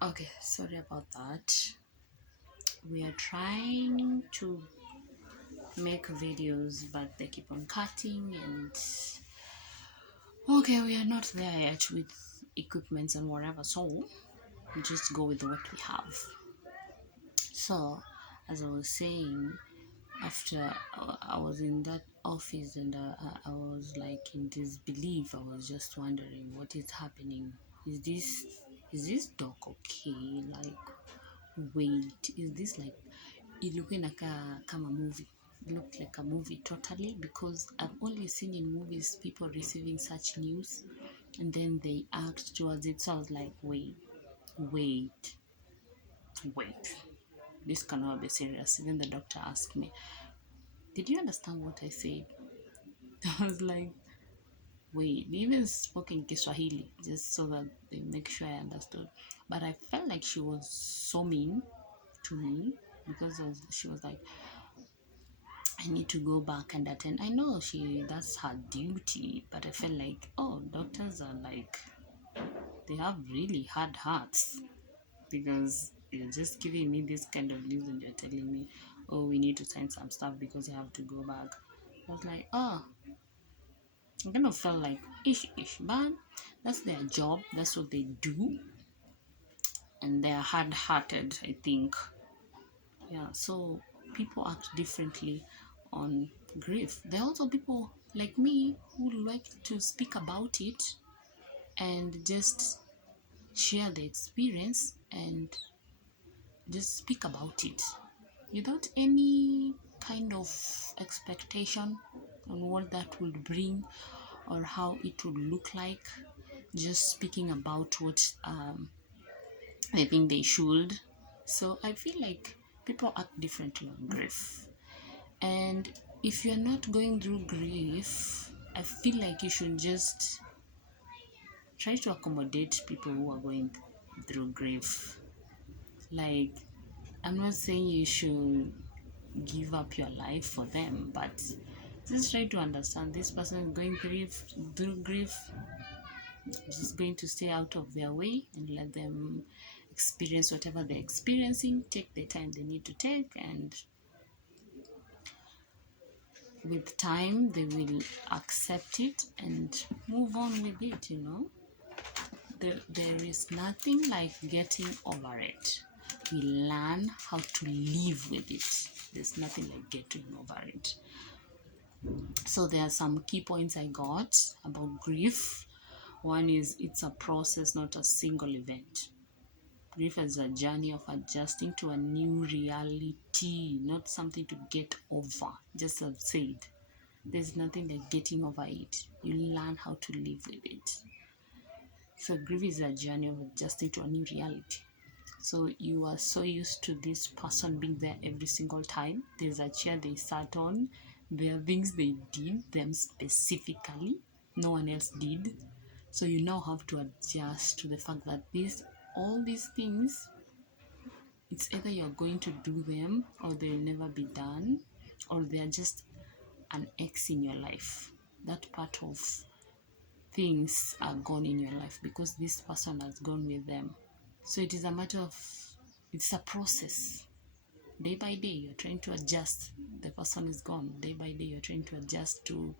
Okay, sorry about that. We are trying to make videos, but they keep on cutting, and okay, we are not there yet with equipments and whatever, so we just go with what we have. So, as I was saying, after I was in that office and I was like in disbelief. I was just wondering what is happening. Is this is this dog okay? Like, wait, is this like it looking like a kama movie? It looked like a movie totally, because I've only seen in movies people receiving such news and then they act towards it. So I was like, wait, wait. This cannot be serious. Even the doctor asked me, did you understand what I said? I was like, wait, they even spoke in Kiswahili just so that they make sure I understood. But I felt like she was so mean to me because she was like, I need to go back and attend. I know that's her duty, but I felt like, oh, doctors are like, they have really hard hearts because you're just giving me this kind of news and you're telling me, oh, we need to sign some stuff because you have to go back. I was like, oh, I kind of felt like ish, but that's their job, that's what they do, and they're hard hearted, I think. Yeah, so people act differently on grief. There are also people like me who like to speak about it and just share the experience and just speak about it without any kind of expectation on what that would bring or how it would look like. Just speaking about what I think they should. So I feel like people act differently on grief. And if you're not going through grief, I feel like you should just try to accommodate people who are going through grief. Like, I'm not saying you should give up your life for them, but just try to understand this person is going through grief, just going to stay out of their way and let them experience whatever they're experiencing, take the time they need to take, and with time they will accept it and move on with it. There is nothing like getting over it. We learn how to live with it. There's nothing like getting over it. So there are some key points I got about grief. One is it's a process, not a single event. Grief is a journey of adjusting to a new reality, not something to get over. Just as I've said, there's nothing like getting over it. You learn how to live with it. So grief is a journey of adjusting to a new reality. So you are so used to this person being there every single time. There's a chair they sat on. There are things they did them specifically. No one else did. So you now have to adjust to the fact that all these things, it's either you're going to do them or they'll never be done, or they're just an X in your life. That part of things are gone in your life because this person has gone with them. So it is a matter of, it's a process. Day by day, you're trying to adjust. The person is gone. Day by day, you're trying to adjust to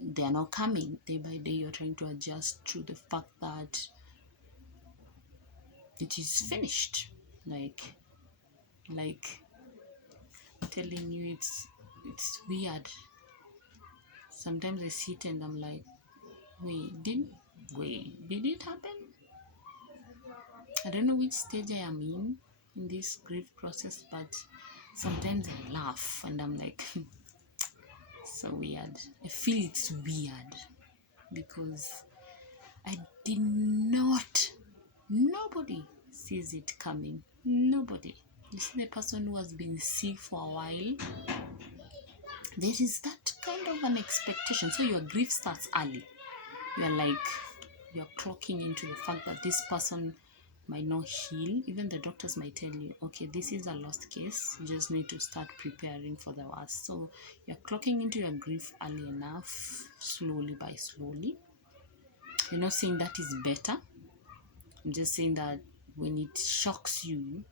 they are not coming. Day by day, you're trying to adjust to the fact that it is finished. Like telling you it's weird. Sometimes I sit and I'm like, did it happen? I don't know which stage I am in this grief process, but sometimes I laugh and I'm like, so weird. I feel it's weird because I did not, nobody sees it coming. Nobody. You see the person who has been sick for a while, there is that kind of an expectation. So your grief starts early. You're clocking into the fact that this person might not heal. Even the doctors might tell you, okay, this is a lost case. You just need to start preparing for the worst. So you're clocking into your grief early enough, slowly by slowly. You're not saying that is better. I'm just saying that when it shocks you,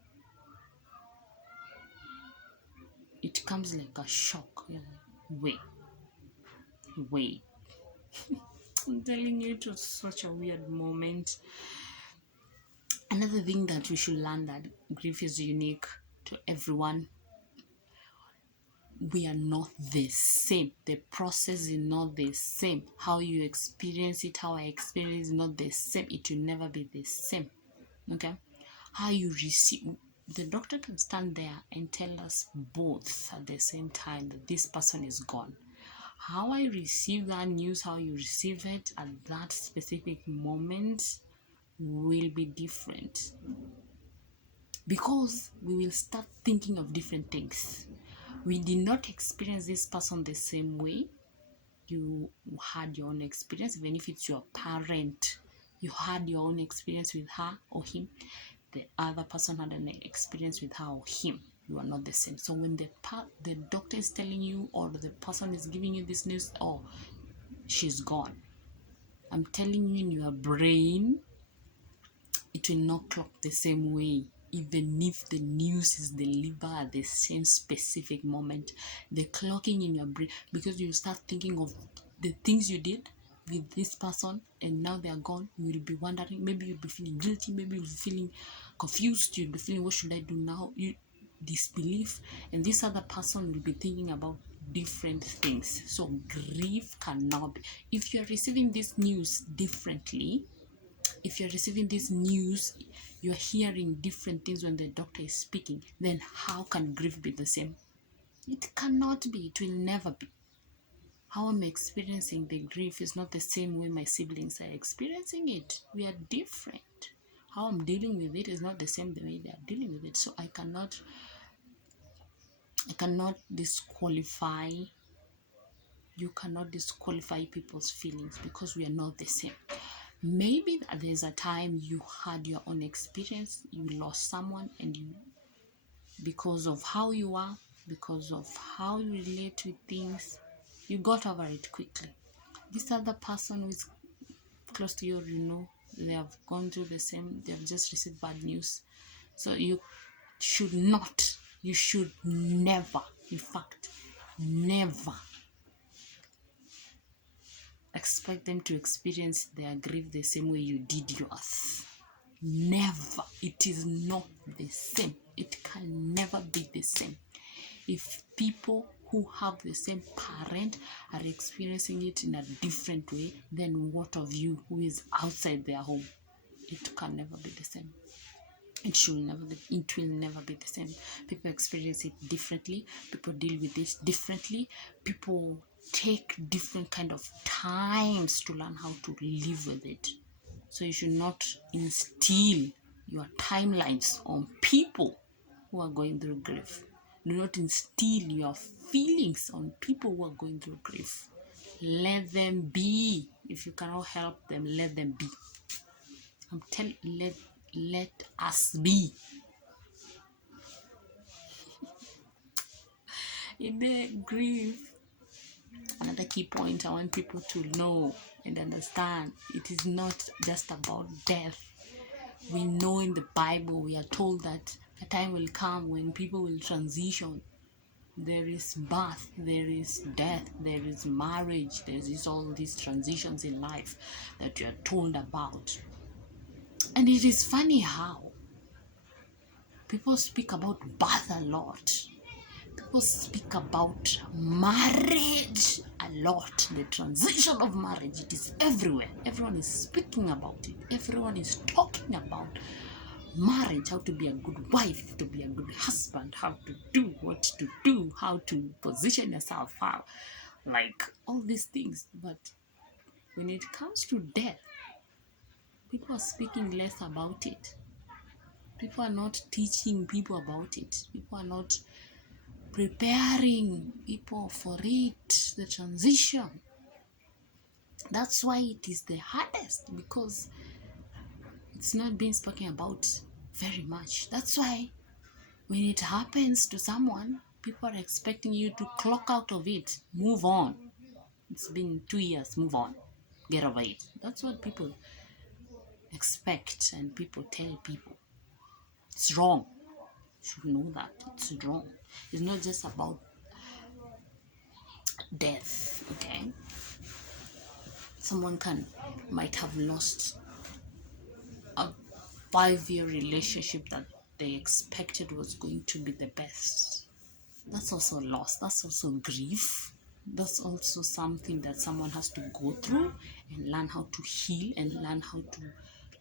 it comes like a shock. You're like, wait. I'm telling you, it was such a weird moment. Another thing that we should learn, that grief is unique to everyone. We are not the same. The process is not the same. How you experience it, how I experience it is not the same. It will never be the same. Okay? How you receive, the doctor can stand there and tell us both at the same time that this person is gone. How I receive that news, how you receive it at that specific moment will be different, because we will start thinking of different things. We did not experience this person the same way. You had your own experience, even if it's your parent, you had your own experience with her or him. The other person had an experience with her or him. You are not the same. So when the doctor is telling you, or the person is giving you this news, oh, she's gone, I'm telling you, in your brain, it will not clock the same way. Even if the news is delivered at the same specific moment, the clocking in your brain, because you start thinking of the things you did with this person and now they are gone, you will be wondering, maybe you'll be feeling guilty, maybe you'll be feeling confused, you'll be feeling, what should I do now? You disbelief, and this other person will be thinking about different things. So grief cannot be, if you're receiving this news differently, if you're receiving this news, you're hearing different things when the doctor is speaking, then how can grief be the same? It cannot be. It will never be. How I'm experiencing the grief is not the same way my siblings are experiencing it. We are different. How I'm dealing with it is not the same the way they are dealing with it. So I cannot disqualify. You cannot disqualify people's feelings, because we are not the same. Maybe there's a time you had your own experience, you lost someone, and you, because of how you are, because of how you relate with things, you got over it quickly. This other person who is close to you, they have gone through the same, they have just received bad news. So you should never, in fact, never expect them to experience their grief the same way you did yours. Never. It is not the same. It can never be the same. If people who have the same parent are experiencing it in a different way, then what of you who is outside their home? It can never be the same. It will never be the same. People experience it differently. People deal with this differently. People take different kind of times to learn how to live with it. So you should not instill your timelines on people who are going through grief. Do not instill your feelings on people who are going through grief. Let them be. If you cannot help them, let them be. Let us be. In the grief, another key point I want people to know and understand, it is not just about death. We know in the Bible, we are told that a time will come when people will transition. There is birth, there is death, there is marriage, there is all these transitions in life that you are told about. And it is funny how people speak about birth a lot. People speak about marriage a lot. The transition of marriage, it is everywhere. Everyone is speaking about it. Everyone is talking about marriage, how to be a good wife, to be a good husband, how to do what to do, how to position yourself, how, like all these things. But when it comes to death, people are speaking less about it. People are not teaching people about it. People are not preparing people for it, the transition. That's why it is the hardest, because it's not being spoken about very much. That's why when it happens to someone, people are expecting you to clock out of it, move on. It's been 2 years, move on, get over it. That's what people expect and people tell people. It's wrong. You should know that it's wrong. It's not just about death, okay? Someone might have lost a 5-year relationship that they expected was going to be the best. That's also loss. That's also grief. That's also something that someone has to go through and learn how to heal and learn how to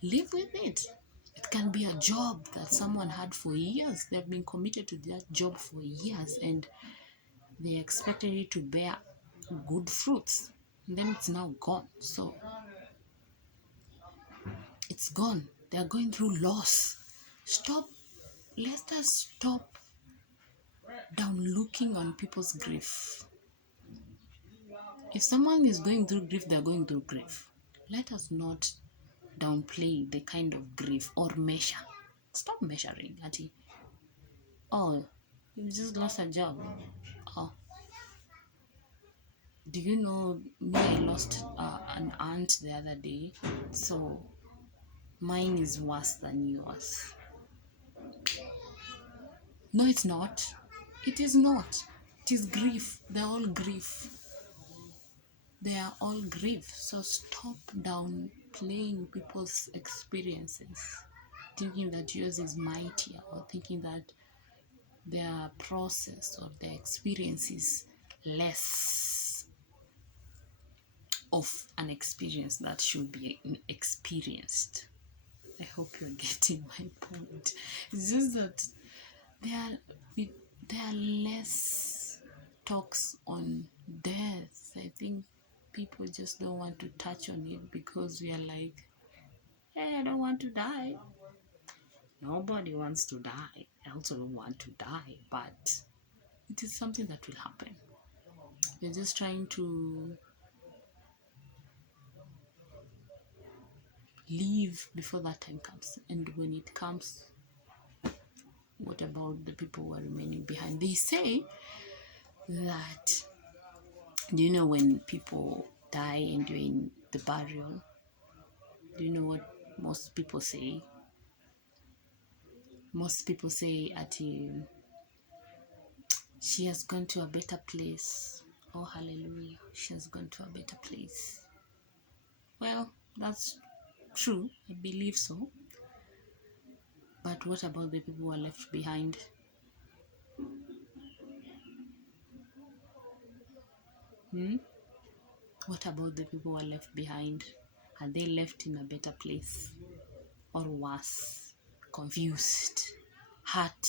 live with it. It can be a job that someone had for years. They've been committed to that job for years and they expected it to bear good fruits. And then it's now gone. So it's gone. They're going through loss. Let us stop down looking on people's grief. If someone is going through grief, they're going through grief. Let us not downplay the kind of grief or measure. Stop measuring. Oh, you just lost a job. Oh, do you know me? I lost an aunt the other day, so mine is worse than yours. No, it's not. It is not. It is grief. They're all grief. They are all grief. So stop downplaying people's experiences, thinking that yours is mightier or thinking that their process or their experience is less of an experience that should be experienced. I hope you're getting my point. It's just that there are less talks on death. I think people just don't want to touch on it because we are like, hey, I don't want to die. Nobody wants to die. I also don't want to die, but it is something that will happen. We're just trying to leave before that time comes. And when it comes, what about the people who are remaining behind? They say that, do you know when people die and you're in the burial, do you know what most people say? Most people say, she has gone to a better place. Oh, hallelujah. She has gone to a better place. Well, that's true. I believe so. But what about the people who are left behind? What about the people who are left behind? Are they left in a better place? Or worse? Confused? Hurt?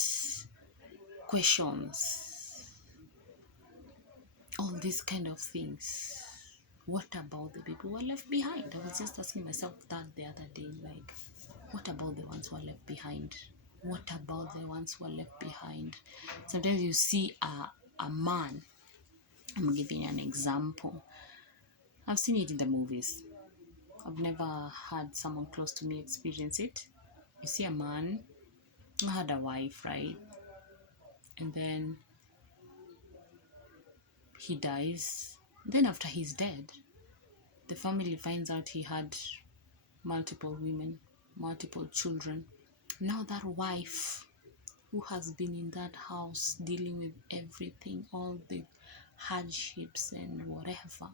Questions? All these kind of things. What about the people who are left behind? I was just asking myself that the other day, like, what about the ones who are left behind? What about the ones who are left behind? Sometimes you see a man. I'm giving you an example. I've seen it in the movies. I've never had someone close to me experience it. You see a man who had a wife, right? And then he dies. Then after he's dead, the family finds out he had multiple women, multiple children. Now that wife who has been in that house dealing with everything, all the hardships and whatever,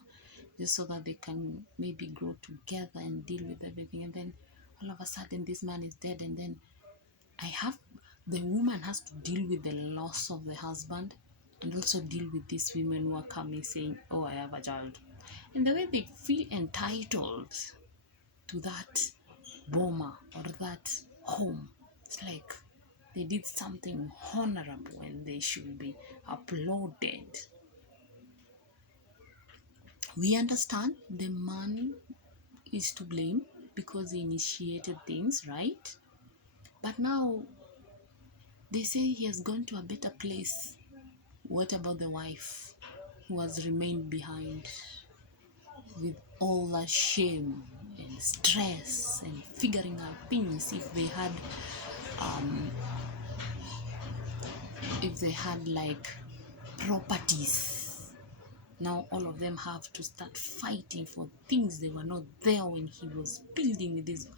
just so that they can maybe grow together and deal with everything. And then all of a sudden this man is dead, and then the woman has to deal with the loss of the husband and also deal with these women who are coming saying, oh, I have a child. And the way they feel entitled to that boma or that home, it's like they did something honorable and they should be applauded. We understand the man is to blame because he initiated things, right? But now they say he has gone to a better place. What about the wife who has remained behind with all that shame and stress and figuring out things? If they had like properties, now all of them have to start fighting for things they were not there when he was building with this.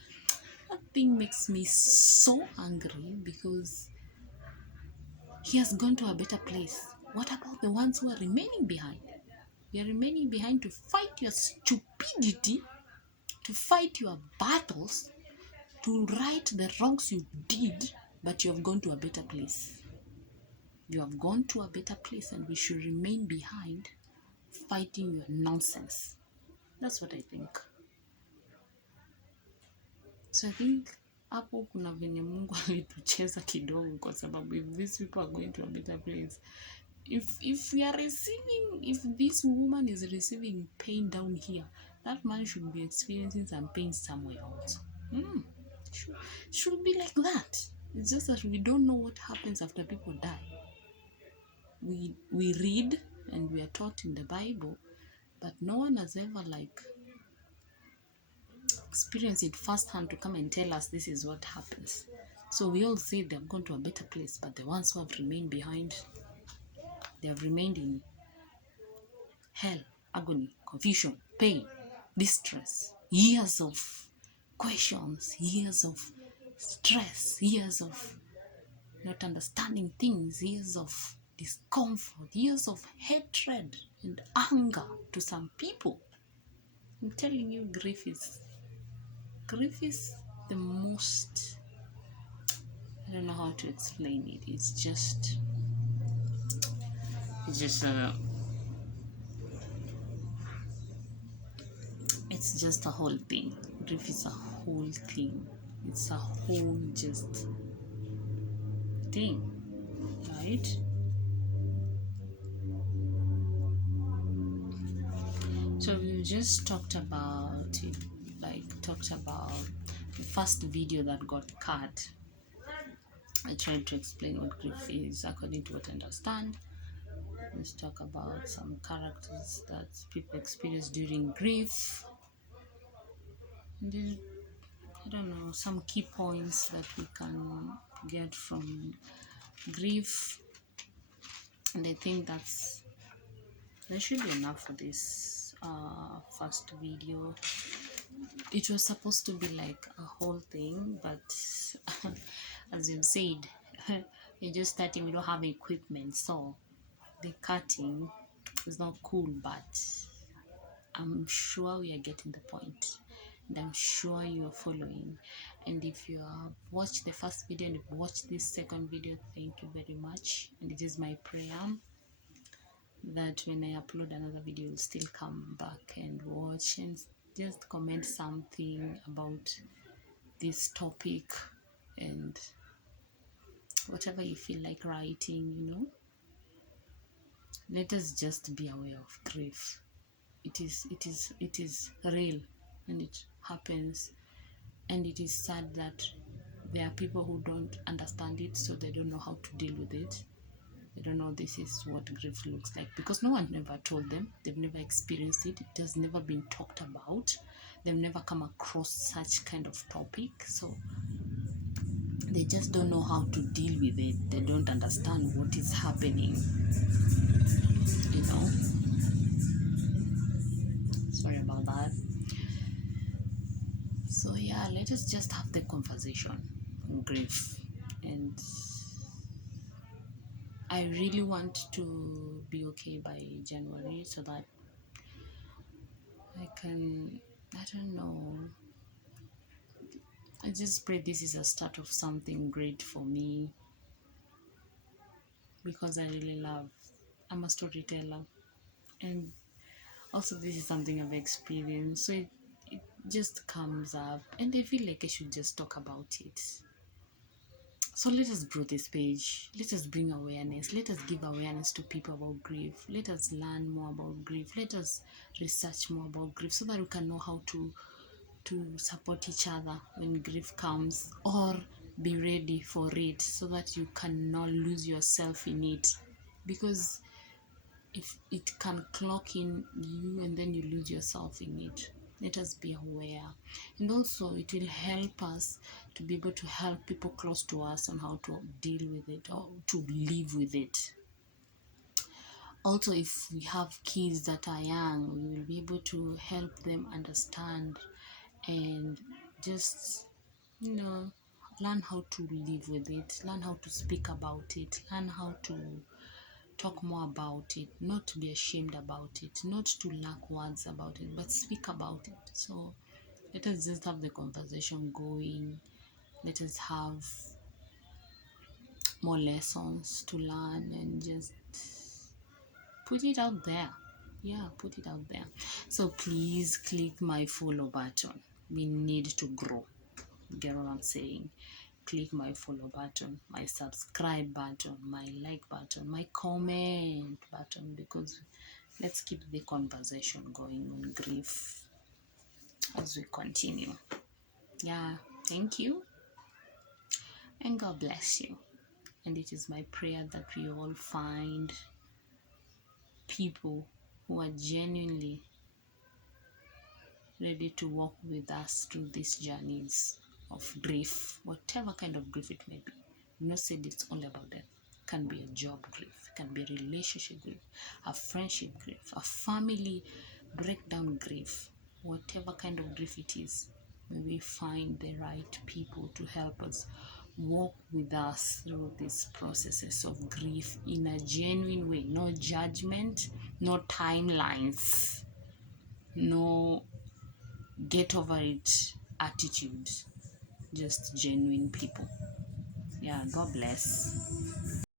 thing makes me so angry because he has gone to a better place. What about the ones who are remaining behind? You're remaining behind to fight your stupidity, to fight your battles, to right the wrongs you did, but you have gone to a better place. You have gone to a better place, and we should remain behind fighting your nonsense. That's what I think. So I think hapo kuna venye Mungu alitucheza kidogo, kwa sababu if these people are going to a better place, if we are receiving, if this woman is receiving pain down here, that man should be experiencing some pain somewhere else. Should be like that. It's just that we don't know what happens after people die. We read and we are taught in the Bible, but no one has ever experienced it firsthand to come and tell us this is what happens. So we all say they've gone to a better place, but the ones who have remained behind, they have remained in hell, agony, confusion, pain, distress, years of questions, years of stress, years of not understanding things, years of discomfort, years of hatred and anger to some people. I'm telling you, grief is the most, I don't know how to explain it. It's just a whole thing. Grief is a whole thing. It's a whole just thing, right? So we just talked about it, the first video that got cut. I tried to explain what grief is according to what I understand. Let's talk about some characters that people experience during grief. And then, I don't know, some key points that we can get from grief. And I think that should be enough for this first video. It was supposed to be like a whole thing, but as you've said, we're just starting, we don't have equipment, so the cutting is not cool, but I'm sure we are getting the point, and I'm sure you are following. And if you have watched the first video and you've watched this second video, thank you very much. And it is my prayer that when I upload another video, you'll still come back and watch and just comment something about this topic and whatever you feel like writing, Let us just be aware of grief. It is real, and it happens, and it is sad that there are people who don't understand it, so they don't know how to deal with it. They don't know this is what grief looks like, because no one never told them. They've never experienced it. It has never been talked about. They've never come across such kind of topic, so they just don't know how to deal with it. They don't understand what is happening, Sorry about that. So yeah, let us just have the conversation on grief. And I really want to be okay by January, so that I can, I don't know, I just pray this is a start of something great for me, because I really I'm a storyteller, and also this is something I've experienced, so it just comes up, and I feel like I should just talk about it. So let us grow this page. Let us bring awareness. Let us give awareness to people about grief. Let us learn more about grief. Let us research more about grief, so that we can know how to support each other when grief comes, or be ready for it, so that you cannot lose yourself in it. Because if it can clock in you and then you lose yourself in it, let us be aware. And also it will help us to be able to help people close to us on how to deal with it, or to live with it. Also, if we have kids that are young, we will be able to help them understand and just you know, learn how to live with it, learn how to speak about it, learn how to talk more about it, not to be ashamed about it, not to lack words about it, but speak about it. So let us just have the conversation going. Let us have more lessons to learn and just put it out there. Yeah, put it out there. So please click my follow button. We need to grow. Get what I'm saying? Click my follow button, my subscribe button, my like button, my comment button, because let's keep the conversation going on grief as we continue. Yeah, thank you and God bless you. And it is my prayer that we all find people who are genuinely ready to walk with us through these journeys of grief, whatever kind of grief it may be. Not said it's all about death. It can be a job grief, it can be a relationship grief, a friendship grief, a family breakdown grief, whatever kind of grief it is. May we find the right people to help us walk with us through these processes of grief in a genuine way. No judgment, no timelines, no get over it attitude, just genuine people. Yeah, God bless.